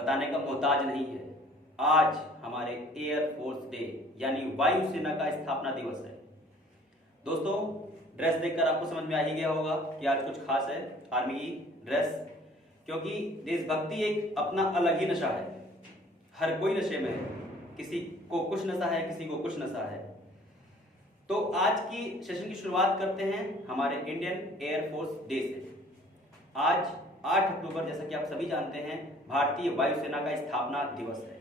बताने का मोहताज नहीं है। आज हमारे एयर फोर्स डे यानी वायुसेना का स्थापना दिवस है। दोस्तों, ड्रेस देखकर आपको समझ में आ ही गया होगा कि आज कुछ खास है। आर्मी की ड्रेस, क्योंकि देशभक्ति एक अपना अलग ही नशा है। हर कोई नशे में है, किसी को कुछ नशा है, किसी को कुछ नशा है। तो आज की सेशन की शुरुआत करते हैं हमारे इंडियन एयरफोर्स डे से। आज 8 अक्टूबर, जैसा कि आप सभी जानते हैं, भारतीय वायुसेना का स्थापना दिवस है।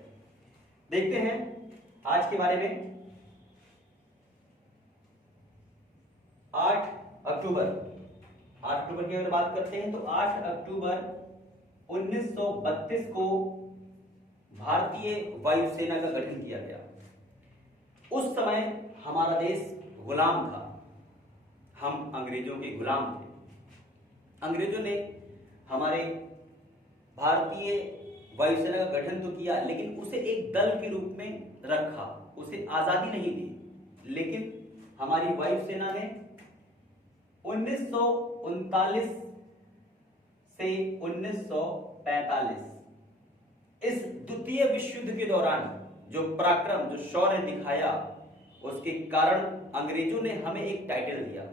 देखते हैं आज के बारे में। 8 अक्टूबर की अगर बात करते हैं तो 8 अक्टूबर 1932 को भारतीय वायुसेना का गठन किया गया। उस समय हमारा देश गुलाम था, हम अंग्रेजों के गुलाम थे। अंग्रेजों ने हमारे भारतीय वायुसेना का गठन तो किया, लेकिन उसे एक दल के रूप में रखा, उसे आजादी नहीं दी। लेकिन हमारी वायुसेना ने 1939 से 1945 इस द्वितीय विश्व युद्ध के दौरान जो पराक्रम, जो शौर्य दिखाया, उसके कारण अंग्रेजों ने हमें एक टाइटल दिया।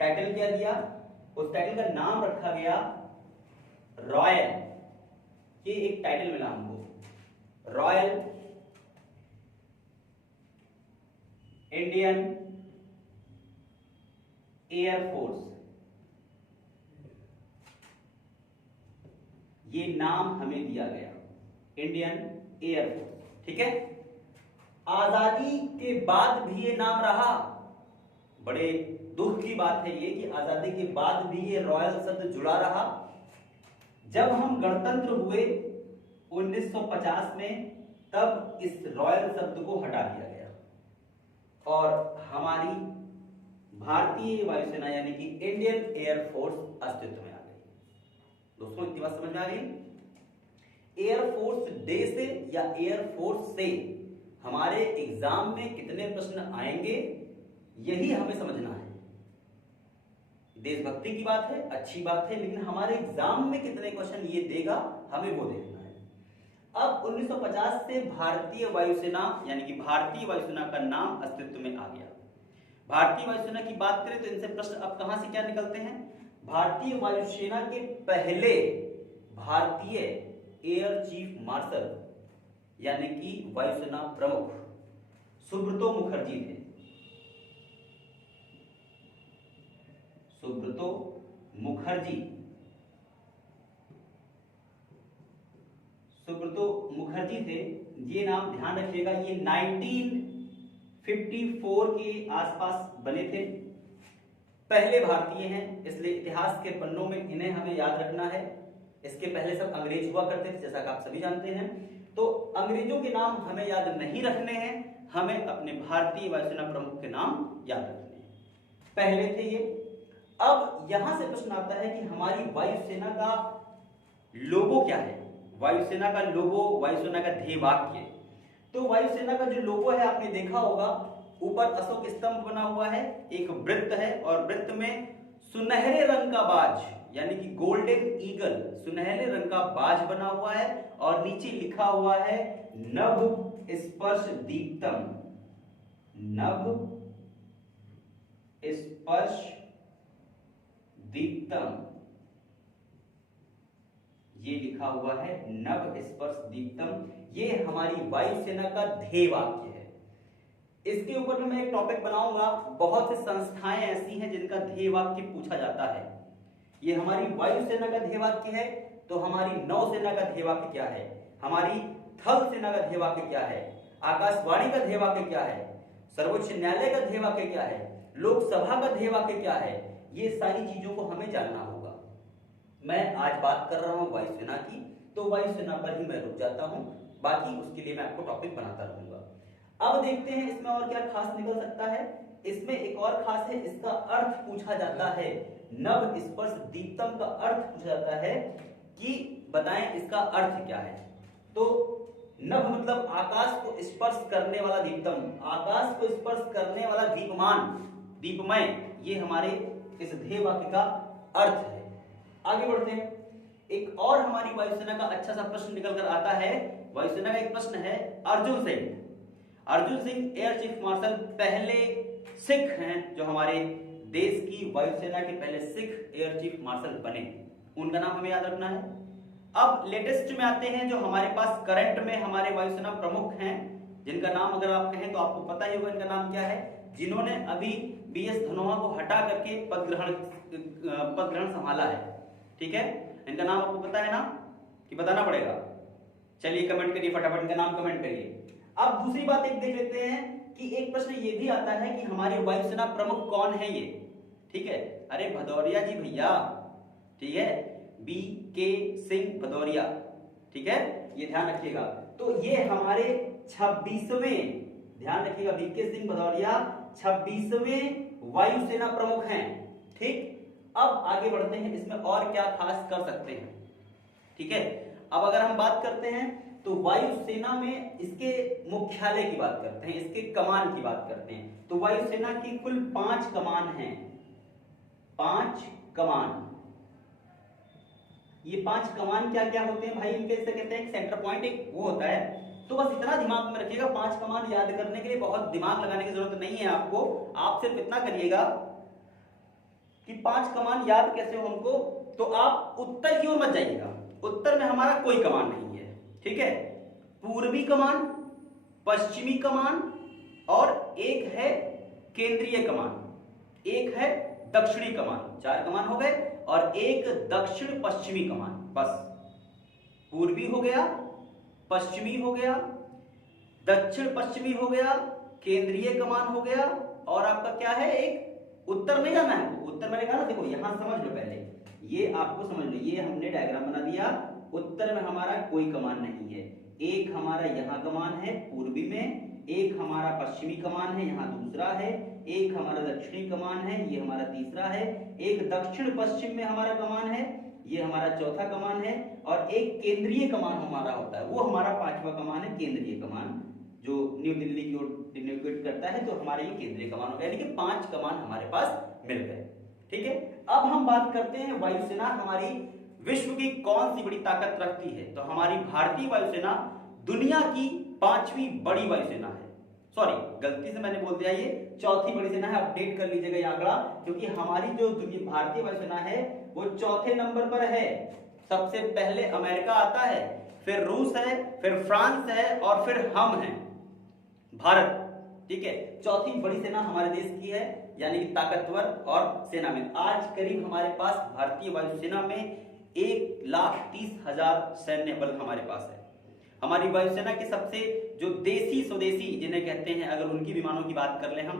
टाइटल क्या दिया? उस टाइटल का नाम रखा गया रॉयल। ये एक टाइटल मिला हमको, रॉयल इंडियन एयरफोर्स। ये नाम हमें दिया गया, इंडियन एयरफोर्स। ठीक है। आजादी के बाद भी ये नाम रहा। बड़े दुख की बात है ये कि आजादी के बाद भी ये रॉयल शब्द जुड़ा रहा। जब हम गणतंत्र हुए 1950 में, तब इस रॉयल शब्द को हटा दिया गया और हमारी भारतीय वायुसेना यानी कि इंडियन एयरफोर्स अस्तित्व में आ गई। दोस्तों, इतनी बात समझ में आ गई? एयरफोर्स डे से या एयरफोर्स से हमारे एग्जाम में कितने प्रश्न आएंगे, यही हमें समझना है। देशभक्ति की बात है, अच्छी बात है, लेकिन हमारे एग्जाम में कितने क्वेश्चन ये देगा, हमें वो देखना है। अब 1950 से भारतीय वायुसेना यानी कि भारतीय वायुसेना का नाम अस्तित्व में आ गया। भारतीय वायुसेना की बात करें तो इनसे प्रश्न अब कहां से क्या निकलते हैं? भारतीय वायुसेना के पहले भारतीय एयर चीफ मार्शल यानी कि वायुसेना प्रमुख सुब्रतो मुखर्जी थे। सुब्रतो मुखर्जी थे। ये नाम ध्यान रखिएगा, ये 1954 के आसपास बने थे। पहले भारतीय हैं, इसलिए इतिहास के पन्नों में इन्हें हमें याद रखना है। इसके पहले सब अंग्रेज हुआ करते थे, जैसा कि आप सभी जानते हैं। तो अंग्रेजों के नाम हमें याद नहीं रखने हैं, हमें अपने भारतीय वायुसेना प्रमुख के नाम याद रखने हैं। पहले थे ये। अब यहां से प्रश्न आता है कि हमारी वायुसेना का लोगो क्या है? वायुसेना का लोगो, वायुसेना का ध्येय वाक्य। तो वायुसेना का जो लोगो है, आपने देखा होगा, ऊपर अशोक स्तंभ बना हुआ है, एक वृत्त है और वृत्त में सुनहरे रंग का बाज यानी कि गोल्डन ईगल, सुनहरे रंग का बाज बना हुआ है और नीचे लिखा हुआ है नभ स्पर्श दीप्तम। नभ स्पर्श दीप्तम, ये लिखा हुआ है नभ स्पर्श दीप्तम। ये हमारी वायुसेना का ध्येय वाक्य है। इसके ऊपर मैं एक टॉपिक बनाऊंगा। बहुत सी संस्थाएं ऐसी हैं जिनका ध्येय वाक्य पूछा जाता है। ये हमारी वायुसेना का ध्येय वाक्य है, तो हमारी नौसेना का ध्येय वाक्य क्या है? हमारी थल सेना का ध्येय वाक्य क्या है? आकाशवाणी का ध्येय वाक्य क्या है? सर्वोच्च न्यायालय का ध्येय वाक्य क्या है? लोकसभा का ध्येय वाक्य क्या है? ये सारी चीजों को हमें जानना होगा। मैं आज बात कर रहा हूं वायुसेना की, तो वायुसेना पर ही मैं रुक जाता हूं, बाकी उसके लिए मैं आपको टॉपिक बनाता रहूंगा। अब देखते हैं इसमें और क्या खास निकल सकता है। इसमें एक और खास है, इसका अर्थ पूछा जाता है। नभ स्पर्श दीप्तम का अर्थ पूछा जाता है कि बताएं इसका अर्थ क्या है। तो नभ मतलब आकाश को स्पर्श करने वाला दीप्तम, आकाश को स्पर्श करने वाला दीपमान, दीपमय, ये हमारे इस ध्येय वाक्य का अर्थ है। आगे बढ़ते हैं। एक और हमारी वायुसेना का अच्छा सा प्रश्न निकल कर आता है। वायुसेना का एक प्रश्न है, Arjun Singh. Arjun Singh air chief marshal पहले सिख हैं जो हमारे देश की वायुसेना के पहले सिख एयर चीफ मार्शल बने, उनका नाम हमें याद रखना है। अब लेटेस्ट में आते हैं जो हमारे पास करंट में हमारे वायुसेना प्रमुख हैं, जिनका नाम अगर आप कहें तो आपको पता ही होगा इनका नाम क्या है, जिन्होंने अभी बीएस धनोआ को हटा करके पद ग्रहण संभाला है। ठीक है, इनका नाम आपको पता है ना कि बताना पड़ेगा? चलिए कमेंट करिए फटाफट, इनका नाम कमेंट करिए। अब दूसरी बात एक देख लेते हैं कि एक प्रश्न ये भी आता है कि हमारे वायुसेना प्रमुख कौन है ये। ठीक है, अरे भदौरिया जी भैया, ठीक है, बी के सिंह भदौरिया। ठीक है, ये ध्यान रखिएगा। तो ये हमारे 26वें, ध्यान रखिएगा, बी के सिंह भदौरिया 26वें वायुसेना प्रमुख हैं। ठीक, अब आगे बढ़ते हैं, इसमें और क्या खास कर सकते हैं। ठीक है, अब अगर हम बात करते हैं तो वायुसेना में इसके मुख्यालय की बात करते हैं, इसके कमान की बात करते हैं। तो वायुसेना की कुल 5 कमान हैं, 5 कमान। ये 5 कमान क्या क्या होते हैं भाई, इनके से कहते हैं सेंटर पॉइंट, एक वो होता है। तो बस इतना दिमाग में रखिएगा, 5 कमान याद करने के लिए बहुत दिमाग लगाने की जरूरत नहीं है आपको। आप सिर्फ इतना करिएगा कि 5 कमान याद कैसे हो उनको, तो आप उत्तर की ओर मत जाइएगा, उत्तर में हमारा कोई कमान नहीं है। ठीक है, पूर्वी कमान, पश्चिमी कमान और एक है केंद्रीय कमान, एक है दक्षिणी कमान। 4 कमान हो गए, और एक दक्षिण पश्चिमी कमान। बस, पूर्वी हो गया, पश्चिमी हो गया, दक्षिण पश्चिमी हो गया, केंद्रीय कमान हो गया, और आपका क्या है, एक उत्तर में जाना है। उत्तर मैंने कहा ना, देखो यहां समझ लो पहले, ये आपको समझ लो, ये हमने डायग्राम बना दिया। उत्तर में हमारा कोई कमान नहीं है, एक हमारा यहाँ कमान है पूर्वी में, एक हमारा पश्चिमी कमान है, यहाँ दूसरा है, एक हमारा दक्षिणी कमान है, ये हमारा तीसरा है, एक दक्षिण पश्चिम में हमारा कमान है, ये हमारा चौथा कमान है, और एक केंद्रीय कमान हमारा होता है, वो हमारा 5वां कमान है, केंद्रीय कमान, जो न्यू दिल्ली की ओर डिनोकेट करता है। तो हमारे ये केंद्रीय कमान हो गया, यानी कि 5 कमान हमारे पास मिल गए। ठीक है, अब हम बात करते हैं वायुसेना हमारी विश्व की कौन सी बड़ी ताकत रखती है। तो हमारी भारतीय वायुसेना दुनिया की 5वीं बड़ी वायुसेना है। सॉरी, गलती से मैंने बोल दिया, ये 4थी बड़ी सेना है, अपडेट कर लीजिएगा ये आंकड़ा, क्योंकि हमारी जो भारतीय वायुसेना है वो 4थे नंबर पर है। सबसे पहले अमेरिका आता है, फिर रूस है, फिर फ्रांस है, और फिर हम हैं, भारत। ठीक है, 4थी बड़ी सेना हमारे देश की है, यानी कि ताकतवर और सेना में। आज करीब हमारे पास भारतीय वायुसेना में 1,30,000 सैन्य बल हमारे पास है। हमारी वायुसेना के सबसे जो देसी स्वदेशी जिन्हें कहते हैं, अगर उनकी विमानों की बात कर ले हम,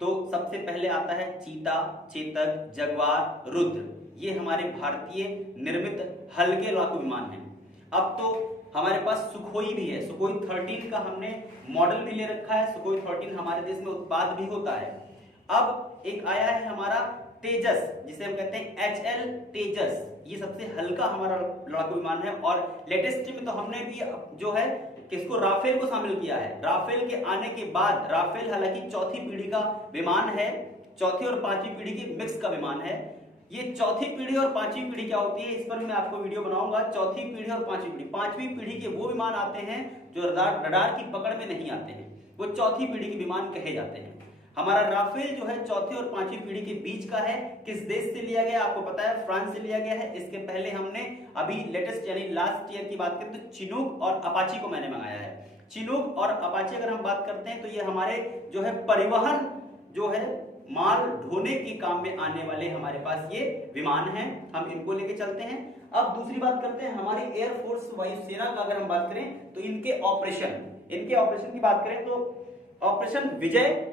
तो सबसे पहले आता है चीता, चेतक, जगुआर, रुद्र। ये हमारे भारतीय निर्मित हल्के लड़ाकू विमान हैं। अब तो हमारे पास सुखोई भी है, सुखोई 13 का हमने मॉडल भी ले रखा है, सुखोई 13 हमारे देश में उत्पाद भी होता है। अब एक आया है हमारा तेजस, जिसे हम कहते हैं HL तेजस, ये सबसे हल्का हमारा लड़ाकू विमान है। और लेटेस्ट में तो हमने भी जो है किसको, राफेल को शामिल किया है। राफेल के आने के बाद, राफेल हालांकि 4थी पीढ़ी का विमान है, 4थी और 5वीं पीढ़ी की मिक्स का विमान है। ये 4थी पीढ़ी और 5वीं पीढ़ी क्या होती है, इस पर मैं आपको वीडियो बनाऊंगा। 4थी पीढ़ी और 5वीं पीढ़ी, 5वीं पीढ़ी के वो विमान आते हैं जो रडार की पकड़ में नहीं आते हैं, वो 4थी पीढ़ी के विमान कहे जाते हैं। हमारा राफेल जो है 4थी और 5वीं पीढ़ी के बीच का है। किस देश से लिया गया आपको पता है, फ्रांस से लिया गया है। इसके पहले हमने अभी लेटेस्ट यानी लास्ट ईयर की बात करें तो चिनूक और अपाची को मैंने मंगाया है। चिनूक और अपाची अगर हम बात करते हैं तो ये हमारे जो है परिवहन जो है माल ढोने के काम में आने वाले हमारे पास ये विमान हैं, हम इनको लेके चलते हैं। अब दूसरी बात करते हैं हमारी एयरफोर्स वायुसेना का, अगर हम बात करें तो इनके ऑपरेशन की बात करें तो ऑपरेशन विजय,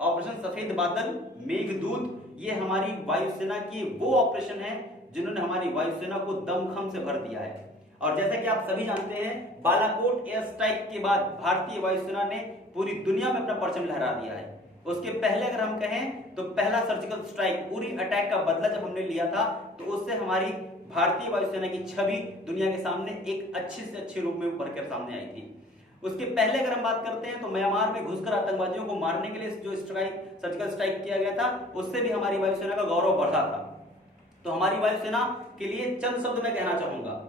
ऑपरेशन सफेद बादल, मेघदूत, ये हमारी वायुसेना की वो ऑपरेशन है जिन्होंने हमारी वायुसेना को दमखम से भर दिया है। और जैसा कि आप सभी जानते हैं, बालाकोट एयर स्ट्राइक के बाद भारतीय वायुसेना ने पूरी दुनिया में अपना परचम लहरा दिया है। उसके पहले अगर हम कहें तो पहला सर्जिकल स्ट्राइक, उरी अटैक का बदला जब हमने लिया था, तो उससे हमारी भारतीय वायुसेना की छवि दुनिया के सामने एक अच्छे से अच्छे रूप में उभर कर सामने आई थी। उसके पहले अगर हम बात करते हैं तो म्यांमार में घुसकर आतंकवादियों को मारने के लिए जो सर्जिकल स्ट्राइक किया गया था, उससे भी हमारी वायुसेना का गौरव बढ़ा था। तो हमारी वायुसेना के लिए चंद शब्द मैं कहना चाहूंगा।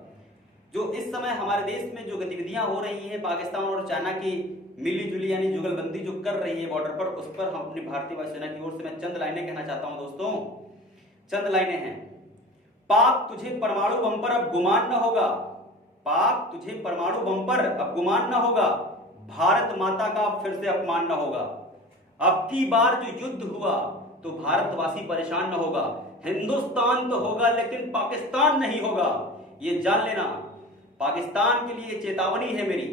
जो इस समय हमारे देश में जो गतिविधियां हो रही हैं पाकिस्तान और चाइना की मिली जुली यानी जुगलबंदी जो कर रही है बॉर्डर पर, उस पर हम अपनी भारतीय वायुसेना की ओर से मैं चंद लाइनें कहना चाहता हूं दोस्तों। चंद लाइनें हैं। पाक तुझे परमाणु बम पर अब गुमान न होगा, पाक तुझे परमाणु बम पर अब गुमान न होगा, भारत माता का फिर से अपमान न होगा। अब की बार जो युद्ध हुआ तो भारतवासी परेशान न होगा, हिंदुस्तान तो होगा लेकिन पाकिस्तान नहीं होगा, ये जान लेना। पाकिस्तान के लिए चेतावनी है मेरी,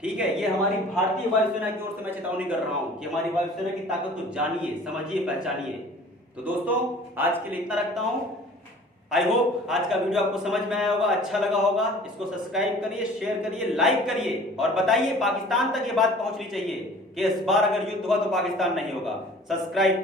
ठीक है। ये हमारी भारतीय वायुसेना की ओर से मैं चेतावनी कर रहा हूं कि हमारी वायुसेना की ताकत को जानिए, समझिए, पहचानिए। तो दोस्तों आज के लिए इतना रखता हूं। आई होप आज का वीडियो आपको समझ में आया होगा, अच्छा लगा होगा। इसको सब्सक्राइब करिए, शेयर करिए, लाइक करिए और बताइए पाकिस्तान तक ये बात पहुंचनी चाहिए कि इस बार अगर युद्ध हुआ तो पाकिस्तान नहीं होगा। सब्सक्राइब